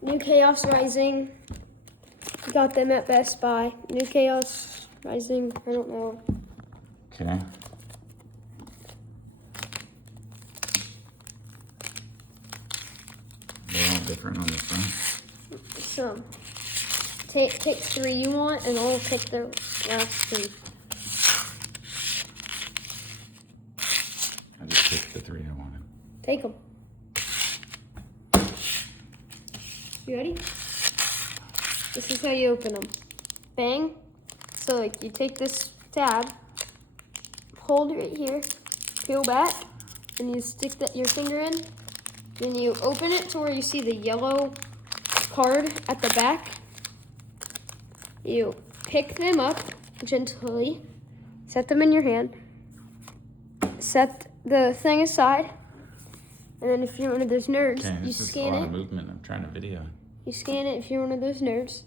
New Chaos Rising. Got them at Best Buy. New Chaos Rising. I don't know. Okay. They're all different on the front. Some. Pick 3 you want, and I'll pick the last 2. I just picked the 3 I wanted. Take them. You ready? This is how you open them. Bang. So like you take this tab, hold right here, peel back, and you stick your finger in. Then you open it to where you see the yellow card at the back. You pick them up gently, set them in your hand, set the thing aside, and then if you're one of those nerds, Okay, you this is a scan lot it. of movement. I'm trying to video. You scan it if you're one of those nerds.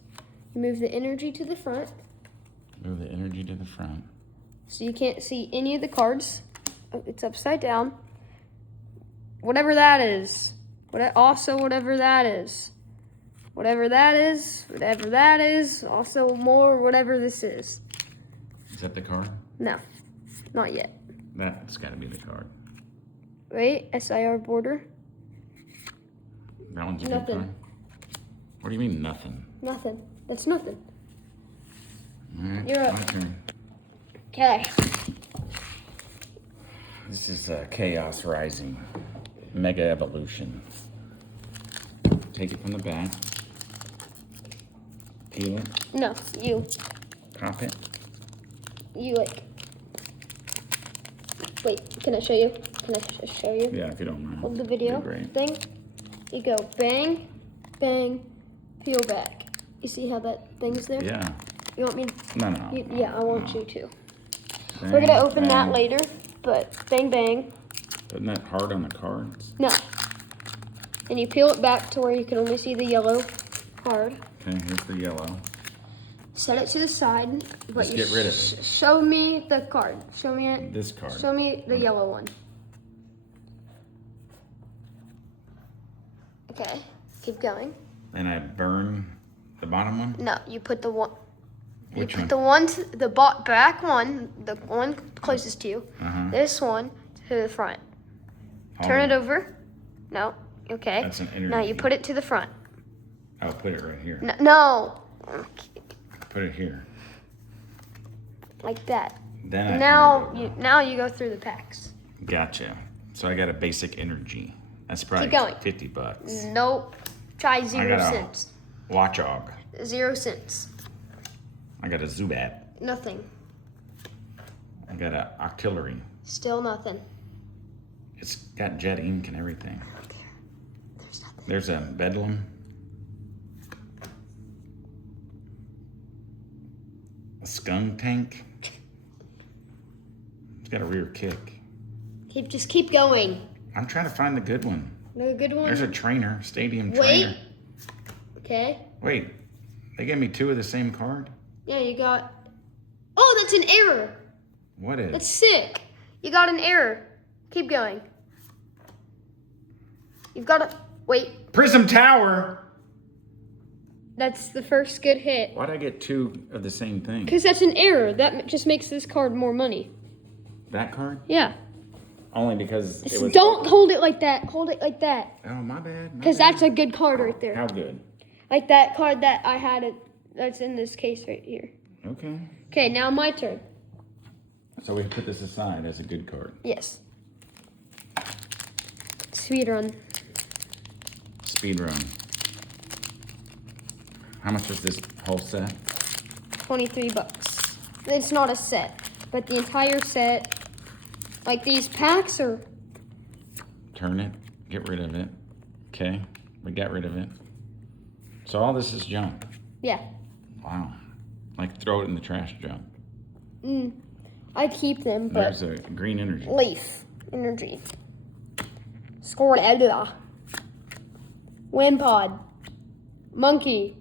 You move the energy to the front, Move the energy to the front. so you can't see any of the cards. Oh, it's upside down. Whatever that is. Whatever that is. Whatever that is. Whatever that is. Also more whatever this is. Is that the card? No, not yet. That's got to be the card. Wait, SIR border. That one's a Nothing. good card. What do you mean nothing? Nothing. That's nothing. All right, You're up. my turn. Okay. This is Chaos Rising. Mega Evolution. Take it from the back. Peel it. No, you. Pop it. You like. Wait, can I show you? Can I show you? Yeah, if you don't mind. Hold the video That'd be great. thing. You go bang, bang, peel back. You see how that thing's there? Yeah. You want me to? No. Yeah, I want you to. Bang, We're gonna open that bang. later, but bang, bang. Isn't that hard on the cards? No. And you peel it back to where you can only see the yellow card. Okay, here's the yellow. Set it to the side. But Just you get rid of it. Show me the card. Show me it. This card. Show me the yellow one. Okay, keep going. And I burn the bottom one? No, you put the one. Which you one? put the back one, the one closest to you. This one to the front. Turn it over. No. Okay. That's an energy. Now you put it to the front. I'll put it right here. No. Put it here. Like that. Then I Now you go through the packs. Gotcha. So I got a basic energy. That's probably going. $50. Nope. Try I 0 got cents. a Watchog. 0 cents. I got a Zubat. Nothing. I got a Octillery. Still nothing. It's got jet ink and everything. There's nothing. There's a Bedlam. A Skunk Tank. It's got a rear kick. Just keep going. I'm trying to find the good one. No good one. There's a trainer, stadium Wait. trainer. Okay. Wait, they gave me 2 of the same card? Yeah, you got. Oh, that's an error. What is? That's sick. You got an error. Keep going. You've got to wait. Prism Tower! That's the first good hit. Why'd I get 2 of the same thing? Because that's an error. That just makes this card more money. That card? Yeah. Only because it was... Don't hold it like that. Hold it like that. Oh, my bad. Because that's a good card right there. How good? Like that card that I had that's in this case right here. Okay. Okay, now my turn. So we put this aside as a good card. Yes. Speedrun. Speedrun. How much was this whole set? $23. It's not a set, but the entire set, like these packs are. Turn it. Get rid of it. Okay. We got rid of it. So all this is junk. Yeah. Wow. Like throw it in the trash junk. I keep them, but There's a green energy. Leaf energy. Squirtle. Wimpod. Monkey.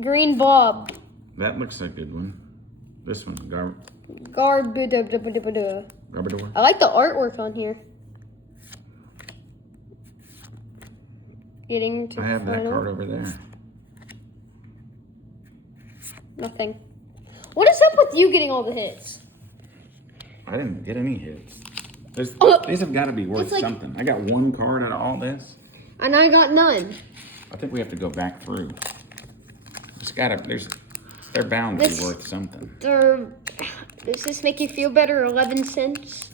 Green Bob. That looks a good one. This one. Garbodor. Garbodor. I like the artwork on here. Getting to I have that final. card over there. Nothing. What is up with you getting all the hits? I didn't get any hits. Oh, These have got to be worth it's like- something. I got one card out of all this. And I got none. I think we have to go back through. They're bound to be This- worth something. Does this make you feel better? 11 cents?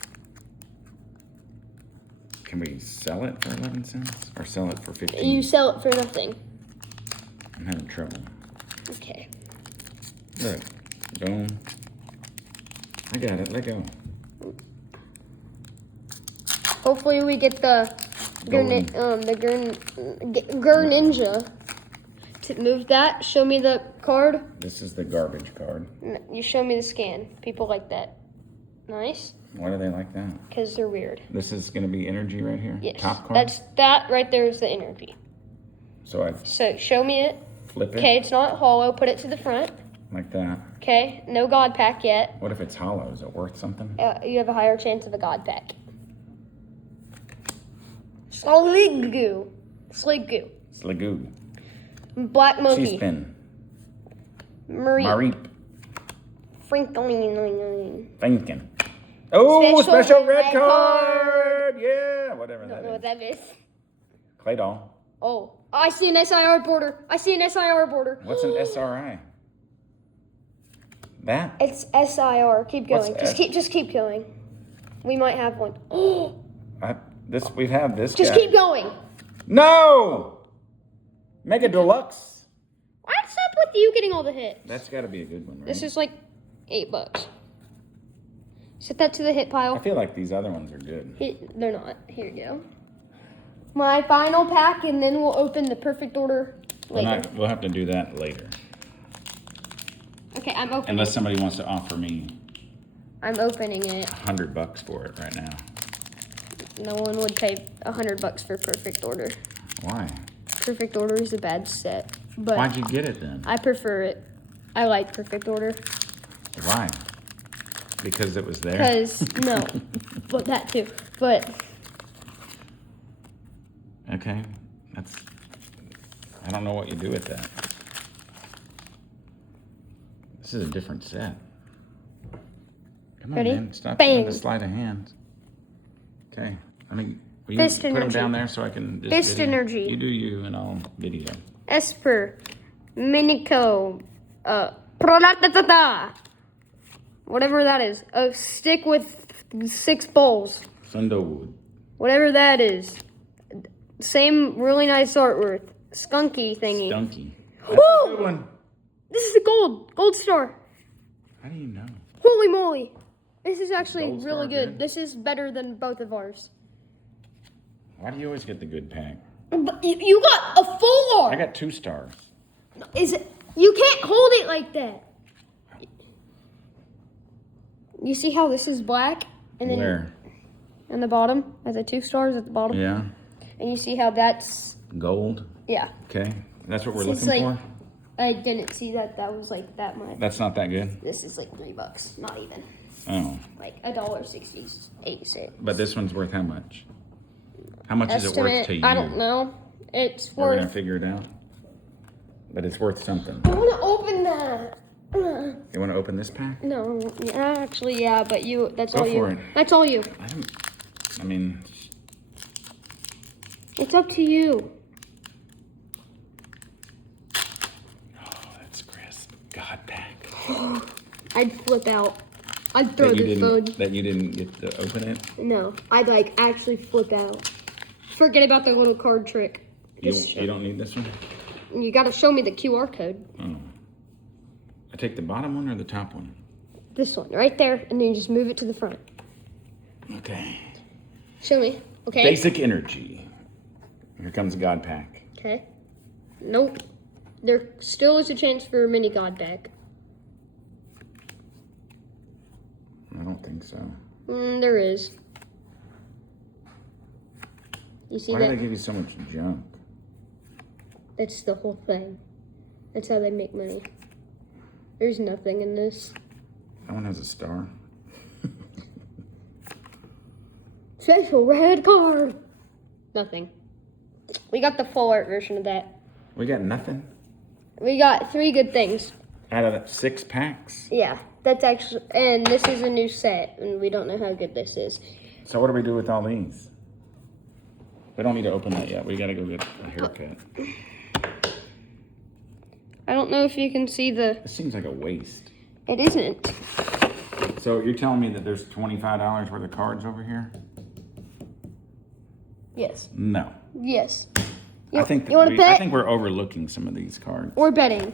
Can we sell it for 11 cents? Or sell it for 15? You sell it for nothing. I'm having trouble. Okay. Look. Boom. I got it. Let go. Hopefully we get the Golden. Ninja. To move that, show me the card. This is the garbage card. You show me the scan. People like that. Nice. Why do they like that? Because they're weird. This is going to be energy right here? Yes. Top card? That right there is the energy. So I So show me it. flip it Okay, it's not hollow. Put it to the front. like that. Okay, no God pack yet. What if it's hollow? Is it worth something? You have a higher chance of a God pack. Sliggoo. Sligoo. Black Monkey. C-spin. Marie. Mareep. Franklin. Thinking. Oh, Special special red red card! Yeah, whatever I don't that know what is. that is. Clay doll. Oh, I see an SIR border. What's an SRI? That? It's SIR. Keep going. What's Just keep going. We might have one. Oh, We have this just guy. keep going. No! Mega Deluxe. What's up with you getting all the hits? That's got to be a good one, right? This is like $8. Set that to the hit I pile. feel like these other ones are good. They're not. Here you go. My final pack, and then we'll open the perfect order later. We'll have to do that later. Okay, I'm opening. Unless somebody wants to offer me I'm opening it. $100 for it right now. No one would pay $100 for perfect order. Why? Perfect order is a bad set, but Why'd you get it then? I prefer it. I like perfect order Why? Because it was there? because no, but that too. But Okay. I don't know what you do with that. This is a different set. Come on, Ready? man. Stop Bang. doing the sleight of hand. Okay. Will you Fist put them energy. down there so I can just Fist video? energy. You do you and I'll video. Esper, Minico, Prodatata, whatever that is. A stick with 6 bowls. Sunderwood. Whatever that is. Same really nice artwork. Skunky thingy. Stunky. That's a Woo! good one. This is a gold star. How do you know? Holy moly. This is actually Gold really star good. good? This is better than both of ours. Why do you always get the good pack? But you got a full I art. got 2 stars. Is it? You can't hold it like that. You see how this is black? And then Where? on the bottom, has the 2 stars at the bottom. Yeah. And you see how that's, Gold. yeah. Okay. That's what we're So it's looking like- for? I didn't see that was like that much. That's not that good? This is like $3, not even. Oh. Like $1.68. But this one's worth how much? How much is it worth to you? I don't know. It's We're gonna worth. figure it out. But it's worth something. I want to open that. You want to open this pack? No, yeah, actually, yeah, but you. That's Go all you. for it. That's all you. I mean, It's up to you. oh, that's crisp. God pack. I'd flip out. I'd throw the phone. That you didn't get to open it? No, I'd like actually flip out. Forget about the little card trick. You Just don't need this one? you gotta show me the QR code. Oh. I take the bottom one or the top one? This one, right there, and then you just move it to the front. Okay. Show me. Okay. Basic energy. Here comes a God pack. Okay. Nope. There still is a chance for a mini God pack. I don't think so. There is. You see Why do that? they give you so much junk? That's the whole thing. That's how they make money. There's nothing in this. That one has a star. Special red card. Nothing. We got the full art version of that. We got nothing We got 3 good things. out of 6 packs. Yeah, that's actually, and this is a new set, and we don't know how good this is. So what do we do with all these? We don't need to open that yet. We gotta go get a haircut. I don't know if you can see the. This seems like a waste. It isn't. So you're telling me that there's $25 worth of cards over here? Yes. No. Yes. I think you want to I bet? think we're overlooking some of these cards. We're betting.